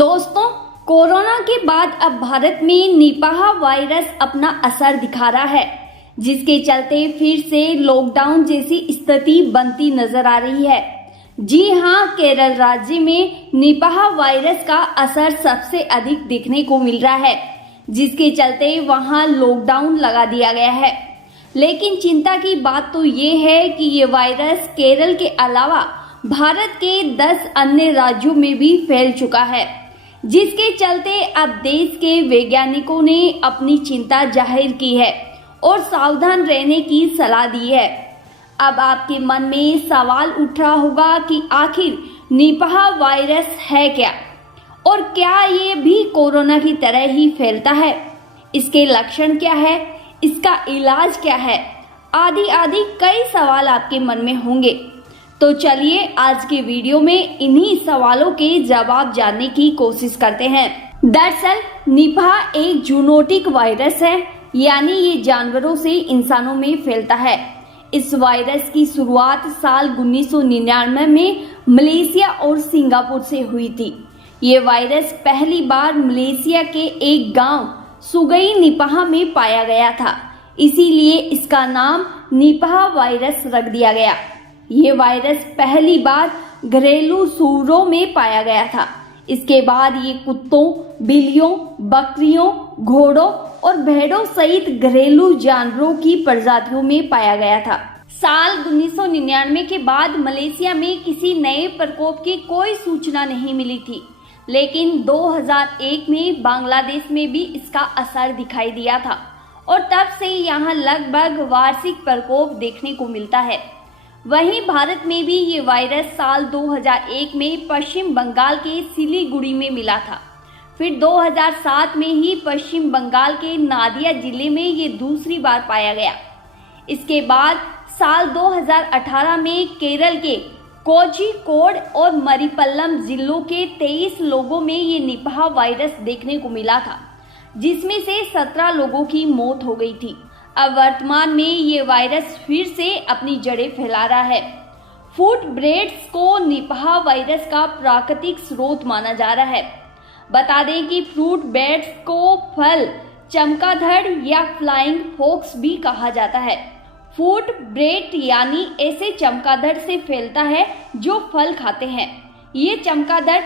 दोस्तों, कोरोना के बाद अब भारत में निपाह वायरस अपना असर दिखा रहा है, जिसके चलते फिर से लॉकडाउन जैसी स्थिति बनती नजर आ रही है। जी हां, केरल राज्य में निपाह वायरस का असर सबसे अधिक देखने को मिल रहा है, जिसके चलते वहां लॉकडाउन लगा दिया गया है। लेकिन चिंता की बात तो ये है कि ये वायरस केरल के अलावा भारत के 10 अन्य राज्यों में भी फैल चुका है, जिसके चलते अब देश के वैज्ञानिकों ने अपनी चिंता जाहिर की है और सावधान रहने की सलाह दी है। अब आपके मन में सवाल उठ रहा होगा कि आखिर निपाह वायरस है क्या और क्या ये भी कोरोना की तरह ही फैलता है, इसके लक्षण क्या है, इसका इलाज क्या है, आदि आदि कई सवाल आपके मन में होंगे। तो चलिए आज के वीडियो में इन्हीं सवालों के जवाब जानने की कोशिश करते हैं। दरअसल निपाह एक जूनोटिक वायरस है, यानी ये जानवरों से इंसानों में फैलता है। इस वायरस की शुरुआत साल 1999 में मलेशिया और सिंगापुर से हुई थी। ये वायरस पहली बार मलेशिया के एक गांव सुगई निपाह में पाया गया था, इसीलिए इसका नाम निपाह वायरस रख दिया गया। ये वायरस पहली बार घरेलू सूअरों में पाया गया था। इसके बाद ये कुत्तों, बिल्लियों, बकरियों, घोड़ों और भेड़ों सहित घरेलू जानवरों की प्रजातियों में पाया गया था। साल 1999 के बाद मलेशिया में किसी नए प्रकोप की कोई सूचना नहीं मिली थी, लेकिन 2001 में बांग्लादेश में भी इसका असर दिखाई दिया था और तब से यहाँ लगभग वार्षिक प्रकोप देखने को मिलता है। वहीं भारत में भी ये वायरस साल 2001 में पश्चिम बंगाल के सिलीगुड़ी में मिला था। फिर 2007 में ही पश्चिम बंगाल के नादिया जिले में ये दूसरी बार पाया गया। इसके बाद साल 2018 में केरल के कोझिकोड और मरिपल्लम जिलों के 23 लोगों में ये निपाह वायरस देखने को मिला था, जिसमें से 17 लोगों की मौत हो गई थी। अब वर्तमान में ये वायरस फिर से अपनी जड़ें फैला रहा है। फूट ब्रेड्स को निपाह वायरस का प्राकृतिक स्रोत माना जा रहा है। बता दें कि फ्रूट बैट्स को फल चमगादड़ या फ्लाइंग फॉक्स भी कहा जाता है। फूट ब्रेड यानी ऐसे चमगादड़ से फैलता है जो फल खाते हैं। ये चमगादड़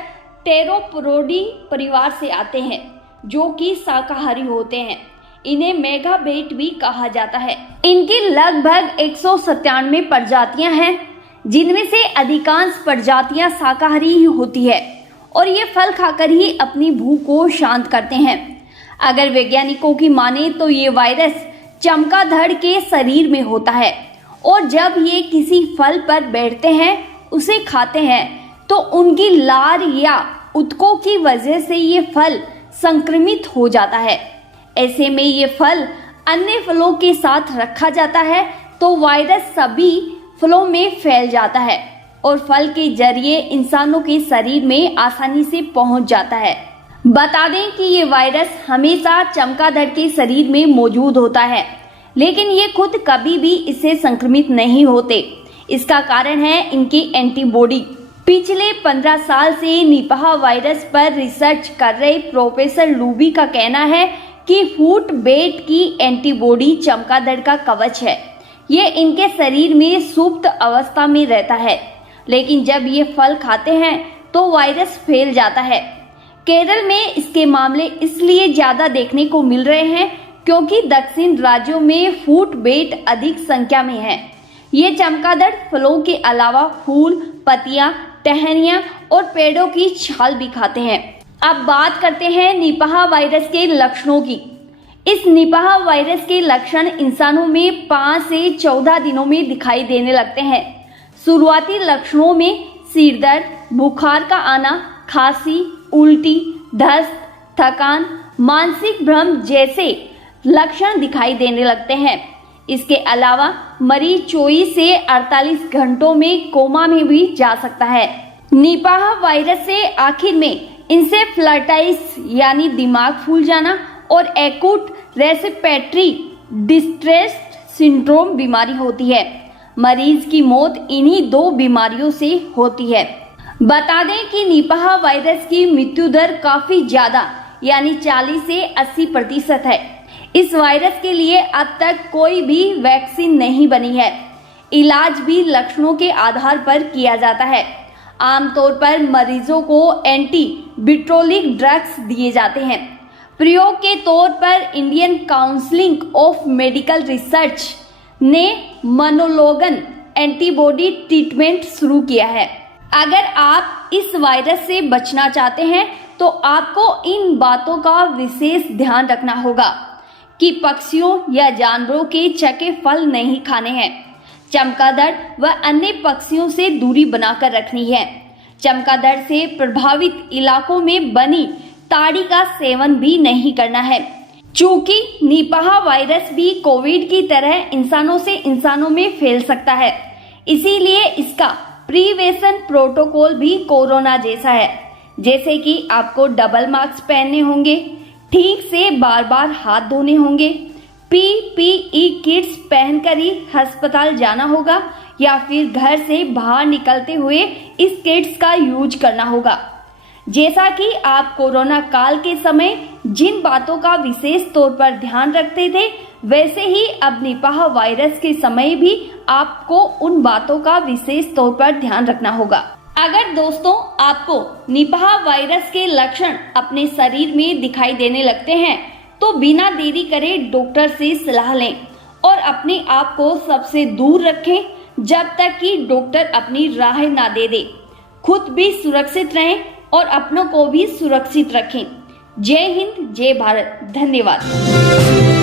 टेरोपोडी परिवार से आते हैं, जो कि शाकाहारी होते हैं। इन्हें मेगाबेट भी कहा जाता है। इनकी लगभग 197 प्रजातियां हैं, जिनमें से अधिकांश प्रजातियां शाकाहारी ही होती है और ये फल खाकर ही अपनी भूख को शांत करते हैं। अगर वैज्ञानिकों की माने तो ये वायरस चमगादड़ के शरीर में होता है और जब ये किसी फल पर बैठते हैं, उसे खाते हैं, तो उनकी लार या ऊतकों की वजह से ये फल संक्रमित हो जाता है। ऐसे में ये फल अन्य फलों के साथ रखा जाता है तो वायरस सभी फलों में फैल जाता है और फल के जरिए इंसानों के शरीर में आसानी से पहुंच जाता है। बता दें कि ये वायरस हमेशा चमगादड़ के शरीर में मौजूद होता है, लेकिन ये खुद कभी भी इससे संक्रमित नहीं होते। इसका कारण है इनकी एंटीबॉडी। पिछले 15 साल से निपाह वायरस पर रिसर्च कर रहे प्रोफेसर लूबी का कहना है कि फूट बेट की एंटीबॉडी चमगादड़ का कवच है। ये इनके शरीर में सुप्त अवस्था में रहता है, लेकिन जब ये फल खाते हैं तो वायरस फैल जाता है। केरल में इसके मामले इसलिए ज्यादा देखने को मिल रहे हैं क्योंकि दक्षिण राज्यों में फूट बेट अधिक संख्या में है। ये चमगादड़ फलों के अलावा फूल, पत्तियां, टहनियां और पेड़ों की छाल भी खाते हैं। अब बात करते हैं निपाह वायरस के लक्षणों की। इस निपाह वायरस के लक्षण इंसानों में 5 से 14 दिनों में दिखाई देने लगते हैं। शुरुआती लक्षणों में सिर दर्द, बुखार का आना, खांसी, उल्टी, दस्त, थकान, मानसिक भ्रम जैसे लक्षण दिखाई देने लगते हैं। इसके अलावा मरीज 24 से 48 घंटों में कोमा में भी जा सकता है। निपाह वायरस से आखिर में इंसेफ्लाइटिस यानी दिमाग फूल जाना और एक्यूट रेस्पिरेटरी डिस्ट्रेस सिंड्रोम बीमारी होती है। मरीज की मौत इन्हीं 2 बीमारियों से होती है। बता दें कि निपाह वायरस की मृत्यु दर काफी ज्यादा यानी 40 से 80% है। इस वायरस के लिए अब तक कोई भी वैक्सीन नहीं बनी है। इलाज भी लक्षणों के आधार पर किया जाता है। आमतौर पर मरीजों को एंटीबिट्रोलिक ड्रग्स दिए जाते हैं। प्रयोग के तौर पर Indian council of medical research ने मोनोलोगन एंटीबॉडी ट्रीटमेंट शुरू किया है। अगर आप इस वायरस से बचना चाहते हैं तो आपको इन बातों का विशेष ध्यान रखना होगा कि पक्षियों या जानवरों के चके फल नहीं खाने हैं। चमगादड़ व अन्य पक्षियों से दूरी बनाकर रखनी है। चमगादड़ से प्रभावित इलाकों में बनी ताड़ी का सेवन भी नहीं करना है। चूंकि निपाह वायरस भी कोविड की तरह इंसानों से इंसानों में फैल सकता है, इसीलिए इसका प्रिवेंशन प्रोटोकॉल भी कोरोना जैसा है। जैसे कि आपको डबल मास्क पहनने होंगे, ठीक से बार बार हाथ धोने होंगे, PPE किट्स पहनकर ही अस्पताल जाना होगा या फिर घर से बाहर निकलते हुए इस किट्स का यूज करना होगा। जैसा कि आप कोरोना काल के समय जिन बातों का विशेष तौर पर ध्यान रखते थे, वैसे ही अब निपाह वायरस के समय भी आपको उन बातों का विशेष तौर पर ध्यान रखना होगा। अगर दोस्तों आपको निपाह वायरस के लक्षण अपने शरीर में दिखाई देने लगते हैं तो बिना देरी करे डॉक्टर से सलाह लें और अपने आप को सबसे दूर रखें जब तक कि डॉक्टर अपनी राह ना दे दे। खुद भी सुरक्षित रहें और अपनों को भी सुरक्षित रखें। जय हिंद, जय भारत। धन्यवाद।